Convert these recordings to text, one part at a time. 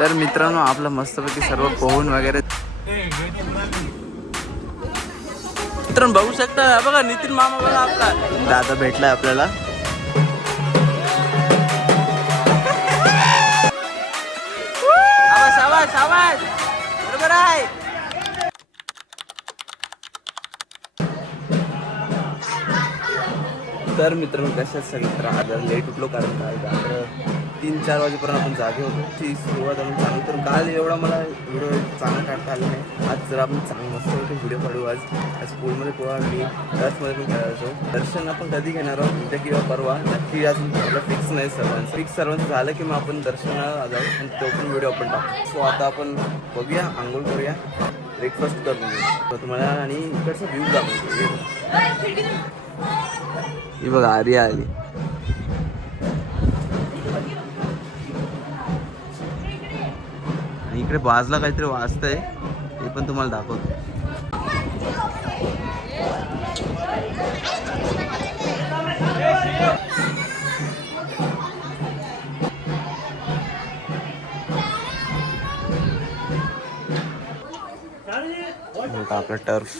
तर मित्रांनो आपलं मस्तपैकी सर्व पोहून वगैरे मित्रांनो बघू शकता. बघा नितीन मामा बघा आपला दादा भेटलाय आपल्याला. आवाज आवाज आवाज बरोबर आहे. तर मित्रांनो कशात सगळं आज लेट उठलो कारण काय 3-4 वाजेपर्यंत आपण जागे होतो. ती सुरुवात आपण चालू तर काल एवढा मला व्हिडिओ चांगला काढता आला नाही. आज जर आपण चांगलं मस्त व्हिडिओ काढू. आज स्कूलमध्ये पोहा मी क्लासमध्ये पण खेळायचो. दर्शन आपण कधी घेणार आहोत उद्या किंवा परवा नक्की अजून आपलं फिक्स नाही. सर्वांचं झालं की मग आपण दर्शनाला जाऊ आणि तो पण व्हिडिओ आपण टाकू. सो आता आपण बघूया आंघोळ करूया ब्रेकफास्ट करून घेऊ तुम्हाला आणि इकडचा व्ह्यू दाखवतो. ही बघा आर्या आली. आणि इकडे बाजला काहीतरी वाजतंय ते पण तुम्हाला दाखवतो. आपला टर्फ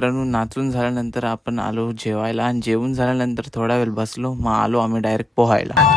मित्रांनो, नाचून झाल्यानंतर आपण आलो जेवायला आणि जेवून झाल्यानंतर थोडा वेळ बसलो, मग आलो आम्ही डायरेक्ट पोहायला.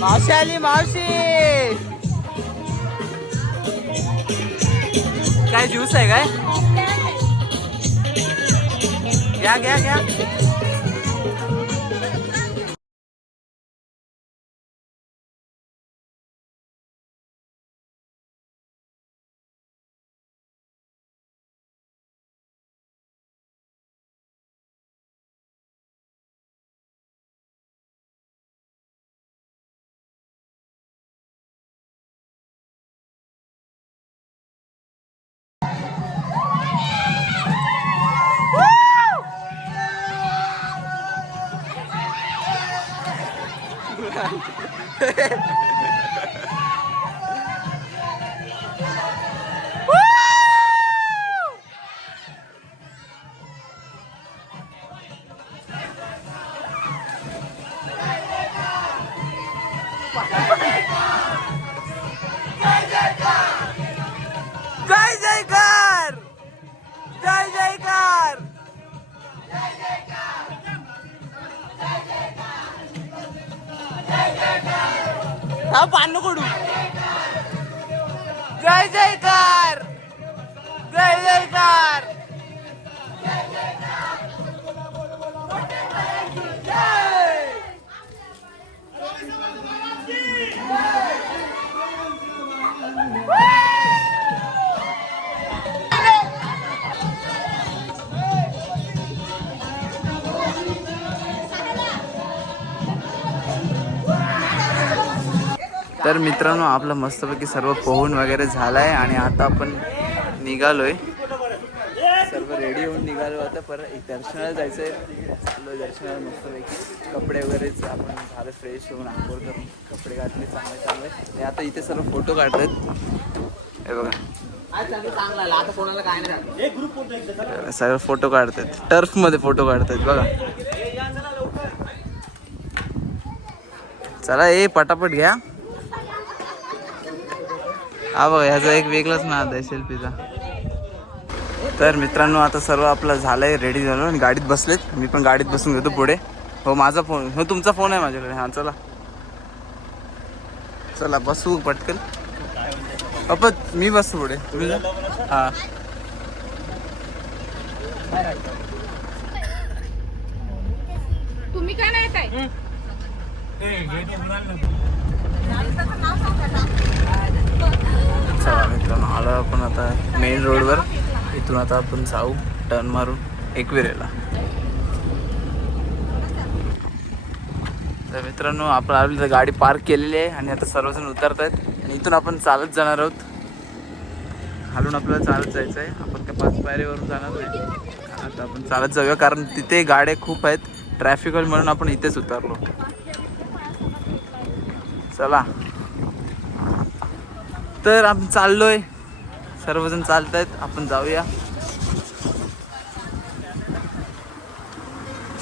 मावशी आली, मावशी. काय ज्यूस आहे काय? घ्या घ्या घ्या. जय जयकार, जय जयकार. हा पान कडू. जय जयकार, जय जयकार. तर मित्रांनो, आपलं मस्तपैकी सर्व पोहून वगैरे झालाय आणि आता आपण निघालोय, सर्व रेडी होऊन निघालो. आता परत दर्शनाला जायचंय. चाललोय दर्शनाला मस्तपैकी. कपडे वगैरे आपण झालं फ्रेश होऊन, आंघोळ करून कपडे घातले चांगले चांगले. आणि आता इथे सर्व फोटो काढतात. हे बघा, सर्व फोटो काढतात. टर्फ मध्ये फोटो काढतात बघा. चला ए पटापट घ्या. हा बघा, ह्याचा एक वेगळाच नाद आहे सेल्फीचा. तर मित्रांनो, आता सर्व आपलं झालंय, रेडी झालो आणि गाडीत बसलेत. मी पण गाडीत बसून घेतो पुढे. हो माझा फोन, हो तुमचा फोन आहे माझ्याकडे. हां चला चला बसू पटकन. अपत मी बसतो पुढे, तुम्ही जा. हां तुम्ही काय नाही काय चला मित्रांनो, आलो आपण आता मेन रोडवर. इथून आता आपण जाऊ टर्न मारून एकविरेला. तर मित्रांनो, आपण आपली तर गाडी पार्क केलेली आहे आणि आता सर्वजण उतरत आहेत आणि इथून आपण चालत जाणार आहोत. खालून आपल्याला चालत जायचं आहे. आपण त्या 5 पायरीवरून जाणार नाही. आता आपण चालत जाऊया, कारण तिथे गाड्या खूप आहेत. ट्रॅफिक होईल म्हणून आपण इथेच उतरलो. चला, तर आपण चाललोय, सर्वजण चालत आहेत, आपण जाऊया.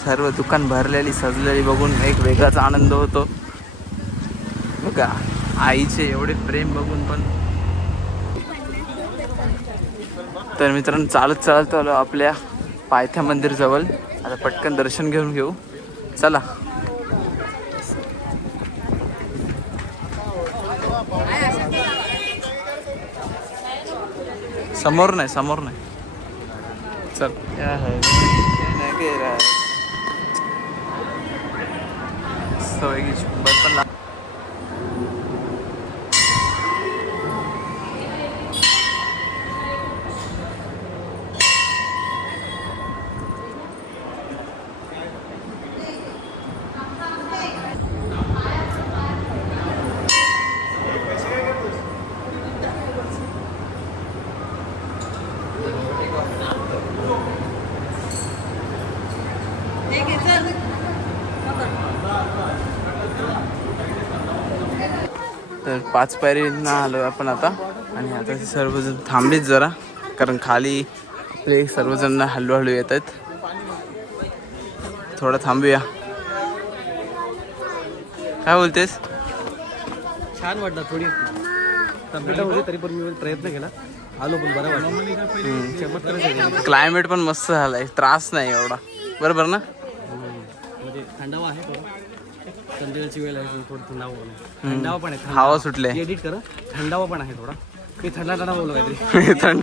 सर्व दुकान भरलेली सजलेली बघून एक वेगळाच आनंद होतो बघा. आईचे एवढे प्रेम बघून पण. तर मित्रांनो चालत चालत आलो आपल्या पायथ्या मंदिर जवळ. आता पटकन दर्शन घेऊन घेऊ, चला. समोर नाही, समोर नाही, चल. पण तर 5 पायरींना आलो आपण आता. आणि आता सर्वजण थांबलीच जरा, कारण खाली आपले सर्वजण हळूहळू येत आहेत. थोडं थांबूया. काय बोलतेस? छान वाटलं. थोडी तब्येत होती तरी पण मी प्रयत्न केला, आलो पण बरं वाटलं. क्लायमेट पण मस्त झालाय, त्रास नाही एवढा, बरोबर ना? म्हणजे थंडावा आहे थोडं, संध्याकाळची वेळ आहे, थोडं थंडावा पण आहे. थंडावा पण आहे, हवा सुटले. एडिट करा. थंडावा पण आहे थोडा. मी थंडा थंडा बोललो काहीतरी. थंड.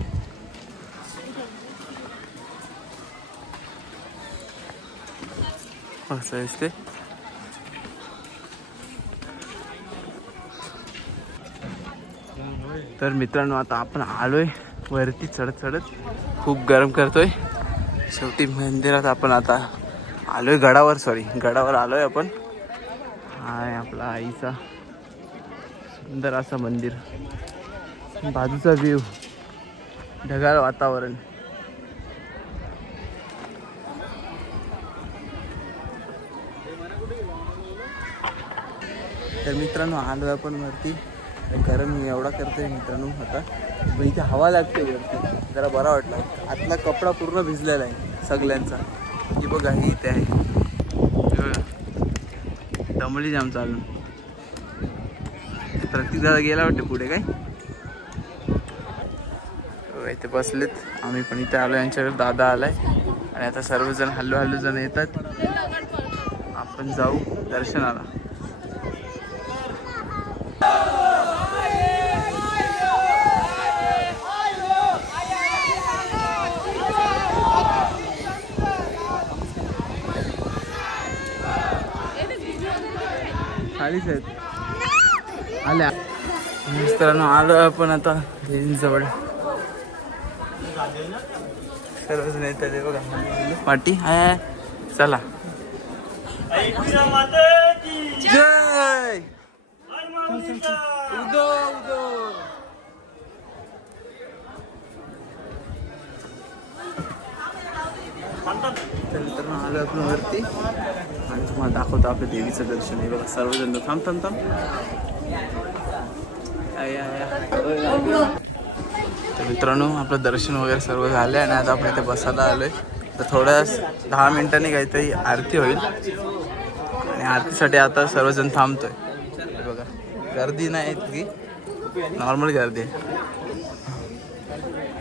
असं असते. तर मित्रांनो आता आपण आलोय वरती चढत चढत. खूप गरम करतोय. शेवटी मंदिरात आपण आता आलोय गडावर, गडावर आलोय आपण. हा आहे आपला आईचा सुंदर असा मंदिर. बाजूचा व्ह्यू, ढगाळ वातावरण. तर मित्रांनो आलोय आपण वरती. गरम एवढा करतोय मित्रांनो आता, पण इथे हवा लागते वरती, जरा बरा वाटला. आतला कपडा पूर्ण भिजलेला आहे सगळ्यांचा. ही बघा, ही इथे आहे, दमली जाम चालून. प्रत्येक दादा गेला वाटते पुढे. काय इथे बसलेत, आम्ही पण इथे आलो. यांच्याकडे दादा आलाय आणि आता सर्वजण हल्लू जण येतात. आपण जाऊ दर्शनाला. खालीच आहेत आल्या. मित्रांनो आलो आपण आता देवींजवळ. सर्वजण येतात बघा, पाठी आहे. चला, जय उदो उदो. तर मित्रांनो आलो आपण वरती आणि तुम्हाला दाखवतो आपल्या देवीचं दर्शन. आहे बघा, सर्वजण थांब. तर मित्रांनो आपलं दर्शन वगैरे सर्व झालं आणि आता आपण इथे बसायला आलोय. तर थोड्या 10 मिनिटांनी काहीतरी आरती होईल आणि आरतीसाठी आता सर्वजण थांबतोय. बघा, गर्दी नाही इतकी, नॉर्मल गर्दी आहे.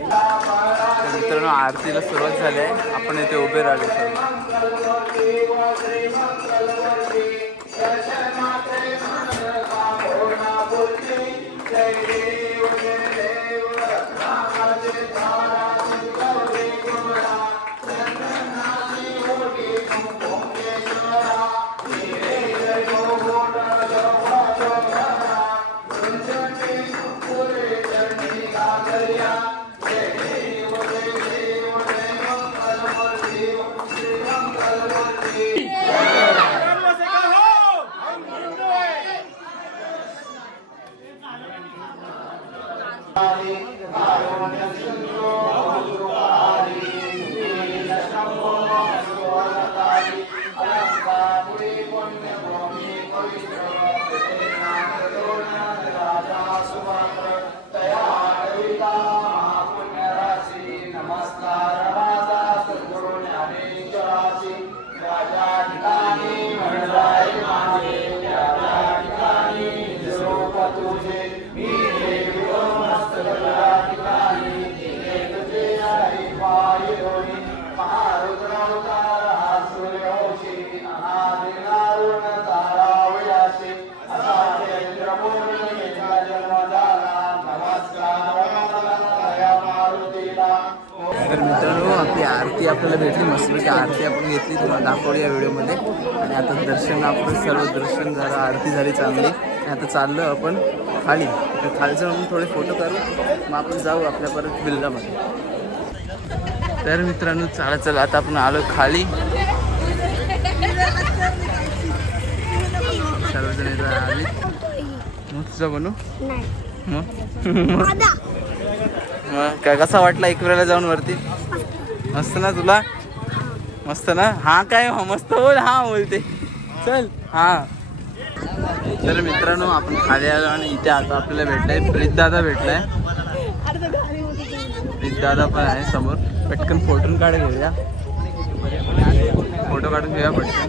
तर मित्रांनो आरतीला सुरुवात झाली आहे. आपण इथे उभे राहिलो सर्व. तर मित्रांनो आपली आरती आपल्याला भेटली मस्तपैकी आरती आपण घेतली तुम्हाला दाखवली या व्हिडिओमध्ये आणि आता दर्शन आपलं सर्व दर्शन झालं आरती झाली चांगली आणि आता चाललो आपण खाली तर खाली जाऊन थोडे फोटो काढू मग आपण जाऊ आपल्या परत बिल्लामध्ये. तर मित्रांनो चला आता आपण आलो खाली सर्वजण इथं आली. मग तुझं बनू मग काय कसा वाटला एकविराला जाऊन वरती मस्त ना तुला मस्त ना हा काय मस्त बोल हा बोलते चल हा. तर मित्रांनो आपण खाली आलो आणि इथे आता आपल्याला भेटलाय प्रीतदादा भेटलाय. प्रीतदादा पण आहे समोर पटकन फोटो काढून घेऊया फोटो काढून घेऊया पटकन.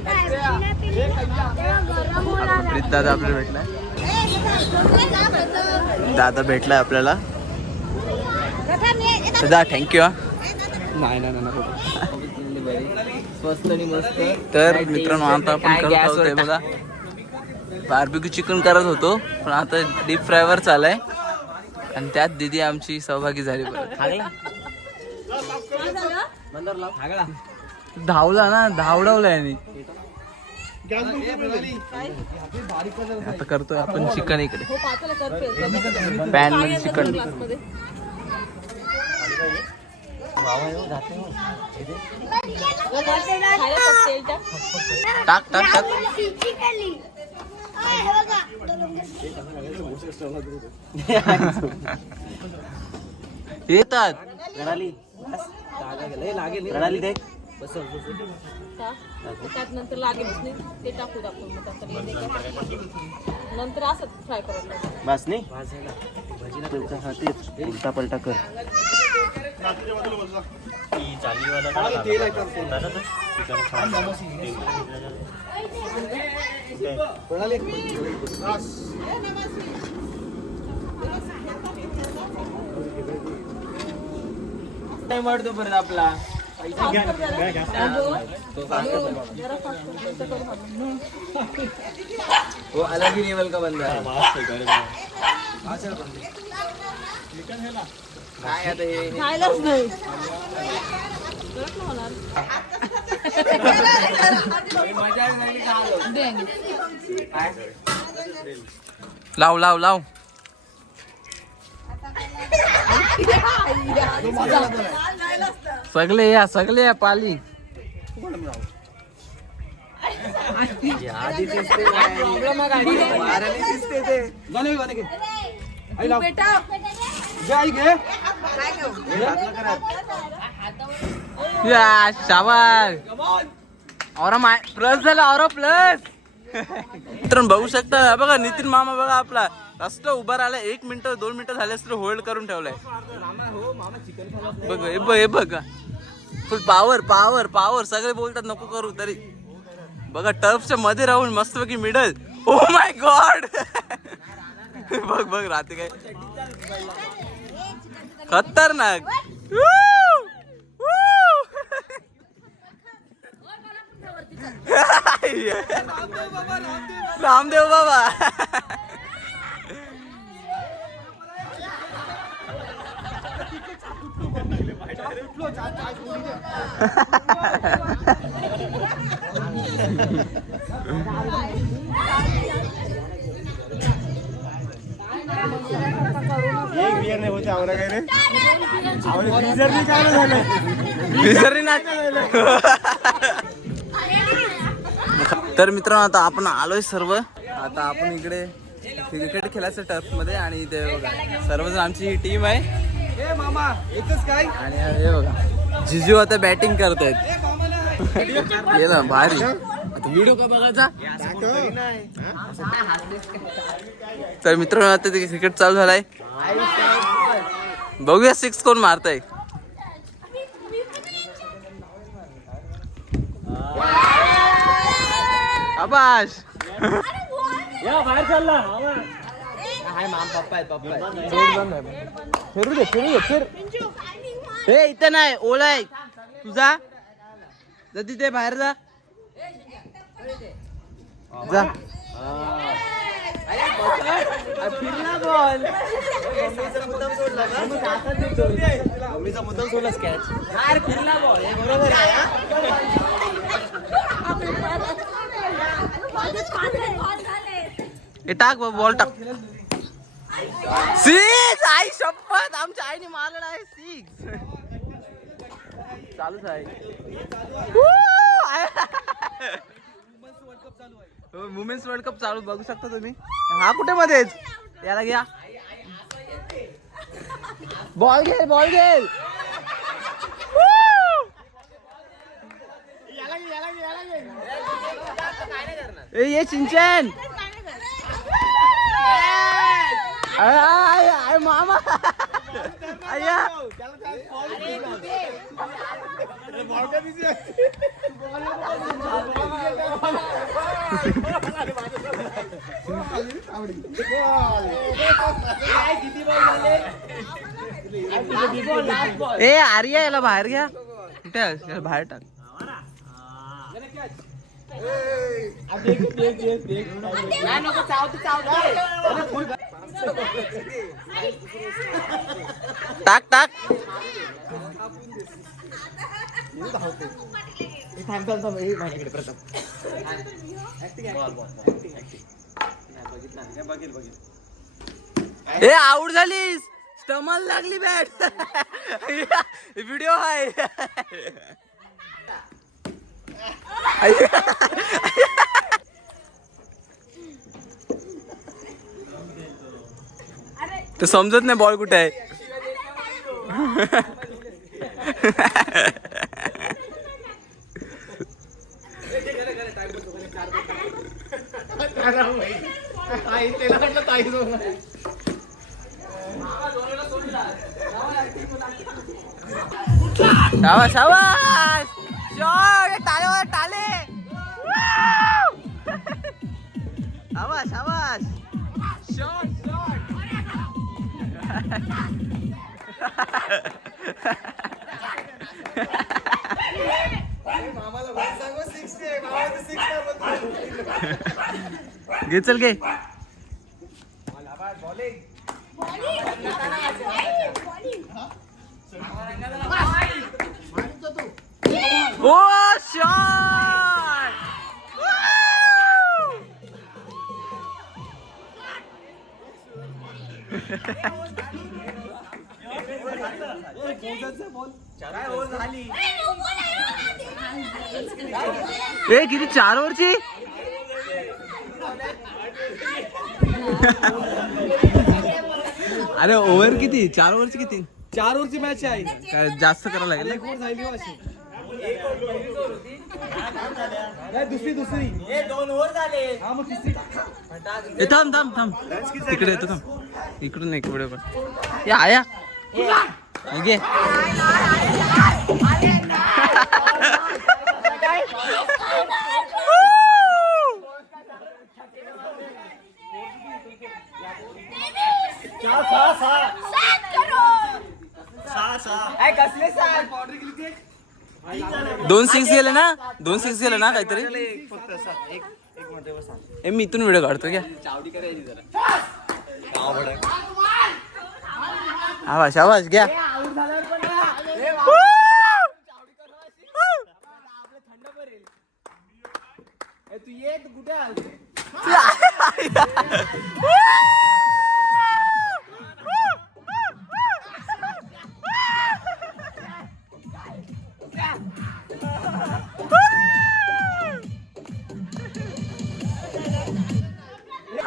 प्रीतदादा आपल्याला भेटलाय दादा भेटलाय आपल्याला दादा थँक्यू. स्वस्त आणि मस्त. तर मित्रांनो आता आपण करत आहोत हे बघा बार्बिक्यू चिकन करत होतो पण आता डीप फ्रायवर चालाय आणि त्यात दीदी आमची सहभागी झाली. धावला ना धावडवलाय आणि आता करतोय आपण चिकन इकडे पॅन मध्ये चिकन टाक टाक टाक. येतात त्यात नंतर लागेलच नाही ते टाकू आपण नंतर असं फ्राय करायला बस नाही उलटा पलटा कर. टाइम वाढतो परत आपला वो अलग ही लेवल का बंदा है. काय आता हे खायलाच नाही लाव लाव लाव सगळे या पाली शाबास और प्लस झाला और प्लस. मित्रांनो बघू शकता बघा नितीन मामा बघा आपला रस्त उभा राहिला 1 मिनिट 2 मिनिटं झाले असतं होल्ड करून ठेवलाय. बघ हे बघा फुल पावर पावर पावर सगळे बोलतात नको करू तरी बघा टर्फच्या मध्ये राहून मस्तपैकी मिडल. ओ माय गॉड बघ बघ राहते काय खतरनाक. रामदेव बाबा तर मित्रांनो आता आपण आलोय सर्व आता आपण इकडे क्रिकेट खेळायचं टर्फ मध्ये आणि इथे बघा सर्वजण आमची ही टीम आहे मामा एकच काय आणि हे बघा जिजू आता बॅटिंग करतायत गेला भारी. आता व्हिडिओ का बघायचा तर मित्रांनो आता ते क्रिकेट चालू झालाय बघूया 6 कोण मारताय. आबाश या बाहेर चालला हाय माम पप्पा आहेत फिरू दे फिर हे इथं नाही ओला आहे तुझा जा तिथे बाहेर जा जा फिरला बॉल. मम्मीचा मुद्दाम सोडला स्कॅच. फिरला बॉल बरोबर आहे. टाक बॉल टाक. सिक्स. आई शपथ आमच्या आईने मारलेला आहे 6. चालूच आहे. वुमेन्स वर्ल्ड कप चालू बघू शकता तुम्ही. हा कुठे मध्येच याला घ्या. बॉल घे बॉल घे. ये चिंचन. अरे मामा. अय्या ए आर्या याला बाहेर घ्या. कुठे याला बाहेर टाक. टाक टाक. ए आउट झालीस. स्टमल लागली बॅट. व्हिडिओ आहे. ते समजत नाही बॉल कुठे आहे. शाबास शाबास. शॉट. टाळेवर टाळे. शाबास शाबास. Shot shot. घे चल घे. ओ शॉट. ए किती 4 ओव्हरची. अरे ओव्हर किती 4 ओव्हरची किती. 4 ओव्हरची मॅच आहे. काय जास्त करावं लागेल. एक ओव्हर झाली अशी. दुसरी 2 ओव्हर झाले. हा मग तिसरी. थांब थांब थांब. तिकडे येतो थांब. इकडून एक पुढे पण या आया घे. दोन सिक्स गेले ना. 2 सिक्स गेले ना काहीतरी. मी इथून व्हिडिओ काढतो घ्या. आवाज आवाज घ्या.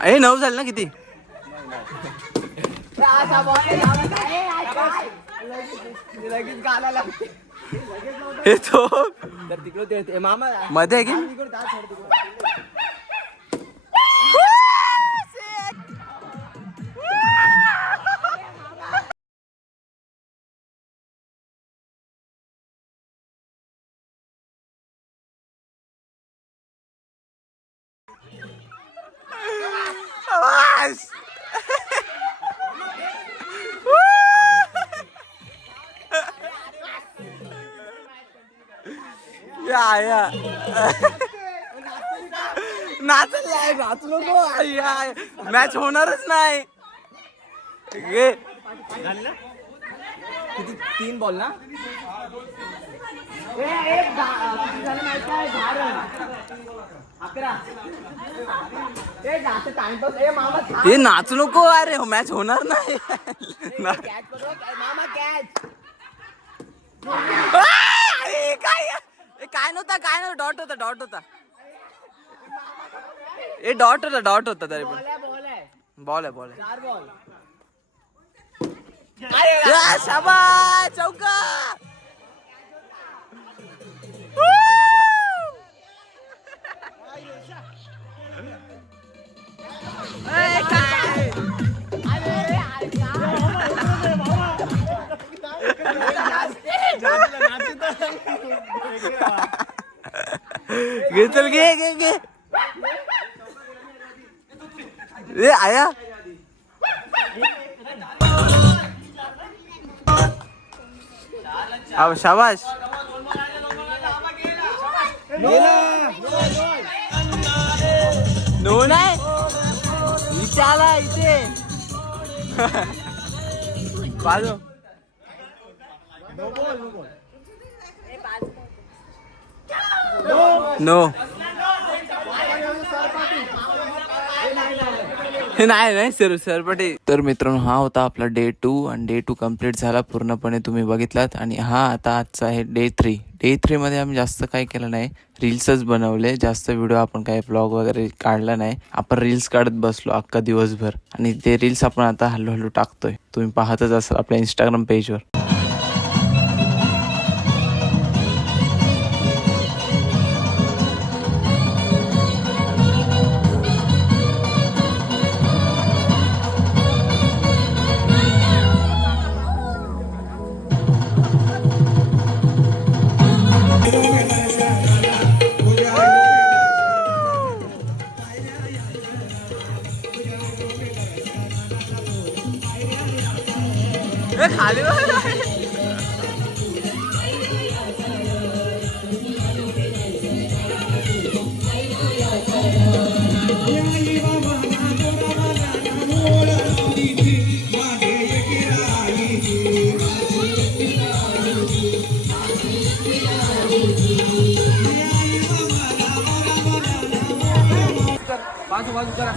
ए 9 झाले ना किती. हे तो तिकडे मामा मध्ये आहे की. या नाचू नको, मॅच होणारच नाही. किती 3 बॉल ना? हे नाचू नको, अरे मॅच होणार नाही. काय नव्हता, डॉट होता. डॉट होता तरी पण बॉल आहे. शाबास चौका. घे चल घे. आया अब शाबाश. नो नाही इथे आला इथे. बाजू नो नाही सरपटी. तर मित्रांनो हा होता आपला डे 2 आणि डे 2 कम्प्लीट झाला पूर्णपणे तुम्ही बघितलात. आणि हा आता आजचा आहे डे 3. डे 3 मध्ये आम्ही जास्त काही केलं नाही, रील्सच बनवले. जास्त व्हिडिओ आपण काही ब्लॉग वगैरे काढला नाही. आपण रील्स काढत बसलो अख्खा दिवसभर आणि ते रील्स आपण आता हळूहळू टाकतोय. तुम्ही पाहतच असाल आपल्या इंस्टाग्राम पेजवर. खाली बाजू करा.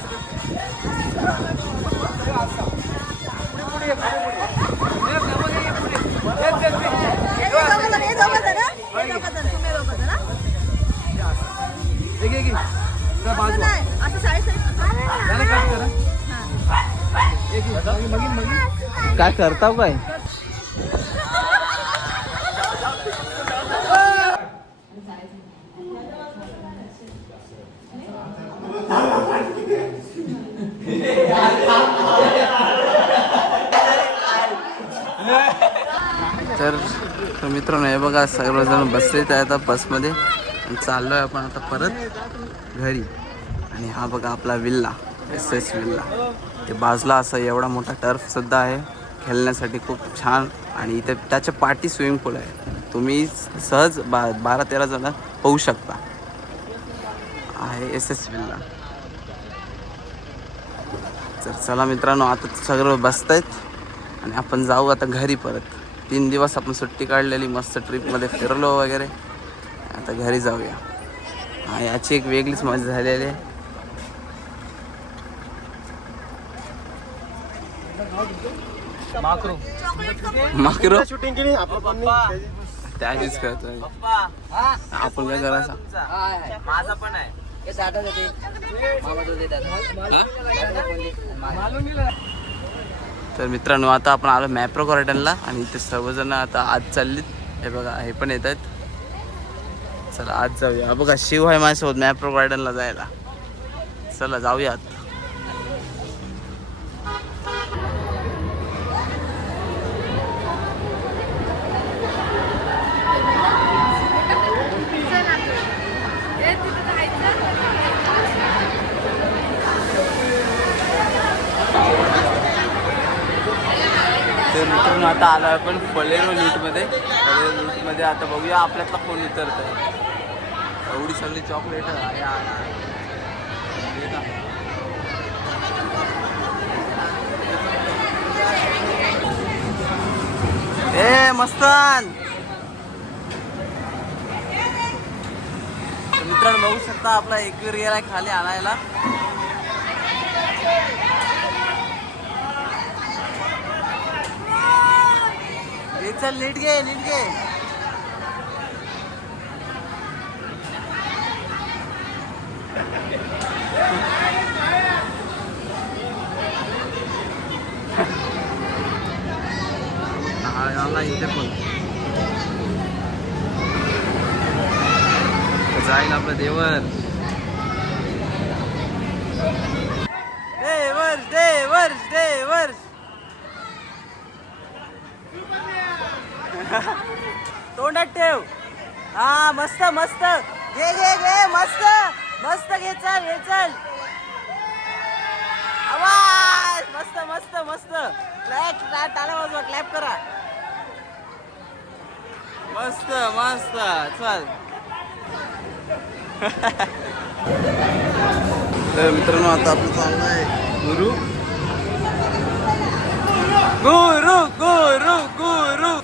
काय करता काय? तर मित्रांनो हे बघा सर्वजण बसलेत आहे आता बसमध्ये आणि चाललोय आपण आता परत घरी. आणि हा बघा आपला विल्ला SS विल्ला. ते बाजूला असं एवढा मोठा टर्फ सुद्धा आहे खेळण्यासाठी खूप छान. आणि इथे त्याच्या पाठी स्विमिंग पूल आहे. तुम्ही सहज 12-13 जण होऊ शकता. आहे SS विल्ला. तर चला मित्रांनो आता सगळं बसत आहेत आणि आपण जाऊ आता घरी परत. 3 दिवस आपण सुट्टी काढलेली मस्त ट्रिपमध्ये फिरलो वगैरे. आता घरी जाऊया. याची एक वेगळीच मजा झालेली आहे. माकरो शूटिंग केली त्याचीच करतोय आपण. काय करायचं माझा पण आहे. तर मित्रांनो आता आपण आलो मॅप्रो गार्डनला आणि इथे सर्वजण आता आज चाललीत. हे बघा हे पण येत आहेत. चला आज जाऊया. बघा शिव आहे माझ्यासोबत मॅप्रो गार्डनला जायला. चला जाऊयात. तर मित्रांनो आता आलो आपण फलेरो लूटमध्ये. आता बघूया आपल्यातला कोण उतरत आहे. एवढी सगळी चॉकलेट ए मस्तान. तर मित्रांनो बघू शकता आपला एकवीर गेलाय खाली आणायला. चल नीट घे नीट घे. इथे पण जाईल आपलं देवर. देवर्ष देवर्ष देवर्ष. तोंडात ठेव. हा मस्त मस्त घे घे घे मस्त मस्त घे चल घे चल. आवाज मस्त मस्त मस्त. क्लॅप टाळ्या वाजवा क्लॅप करा. मस्त मस्त चल. तर मित्रांनो आता आपण चाललोय गुरु गुरु गुरु गुरु.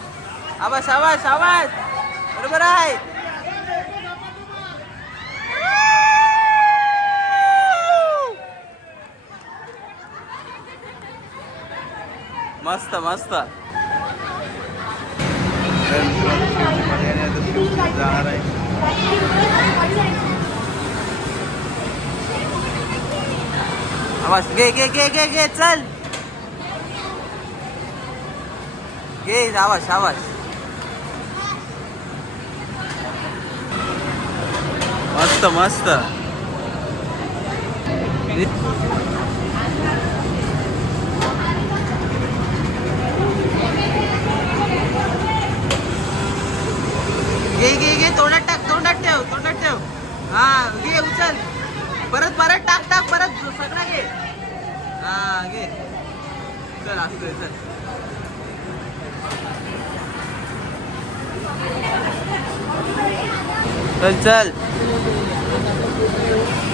आवाज आवाज आवाज बरोबर आहे. मस्त मस्त. जाणार आहे. आवाज घे घे घे घे घे चल घे. आवाज आवाज मस्त मस्त. घे घे घे तोंडात टाक तोंडात ठेव तोंडात ठेव. हा घे उचल परत परत टाक टाक परत सगळं घे. हा घे चल असतोय चल. चल चल.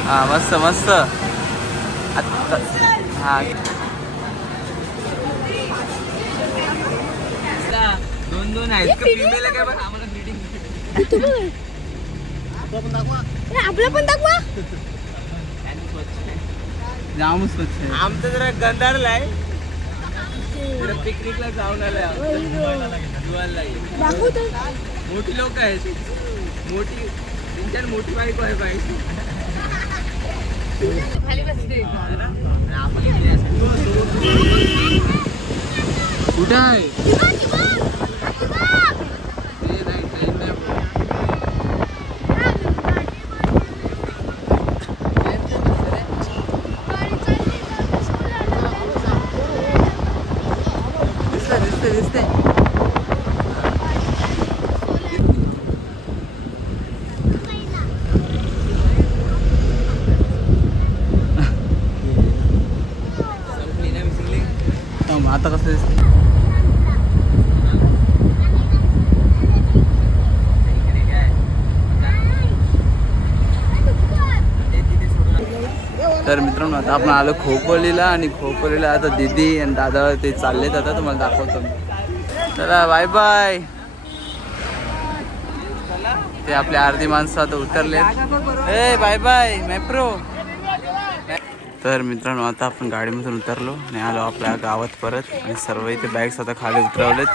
हा मस्त मस्त. हा दोन दोन आहेत का फिमेल काय बघ. आम्हाला ब्रीडिंग आपलं पण दाखवा. जाम स्वच्छ आहे. आमचं जरा गंधारला आहे. पिकनिकला जाऊन आलोय. मोठी लोक आहेत. मोठी त्यांच्यात मोठी बाईक आहे पाहिजे. खाली बसते. कुठे आहे. दिसते आता कसं दिसते. तर मित्रांनो आता आपण आलो खोपोलीला आणि खोपोलीला आता दीदी आणि दादा ते चाललेत. आता तुम्हाला दाखवतो मी. चला बाय बाय. ते आपले अर्धी माणसं आता उतरले. ए बाय बाय मॅप्रो. तर मित्रांनो आता आपण गाडीमधून उतरलो आणि आलो आपल्या गावात परत. आणि सर्व इथे बॅग्स आता खाली उतरवलेत.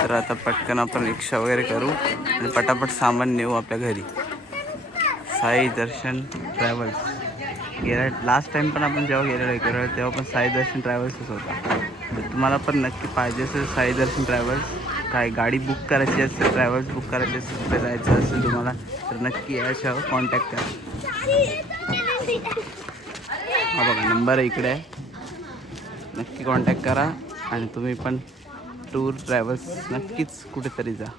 तर आता पटकन आपण रिक्षा वगैरे करू आणि पटापट सामान नेऊ आपल्या घरी. साई दर्शन ट्रॅव्हल्स. लास्ट टाइम पण आपण जेव्हा गेलेलो केरळ तेव्हा पण साई दर्शन ट्रॅव्हल्सच होता. तर तुम्हाला पण नक्की पाहिजे असेल साई दर्शन ट्रॅव्हल्स. काय गाडी बुक करायची असेल ट्रॅव्हल्स बुक करायची असेल कुठे जायचं असेल तुम्हाला तर नक्की याच्यावर कॉन्टॅक्ट करा. हा बघा नंबर इकडे आहे. नक्की कॉन्टॅक्ट करा आणि तुम्ही पण टूर ट्रॅव्हल्स नक्कीच कुठेतरी जा.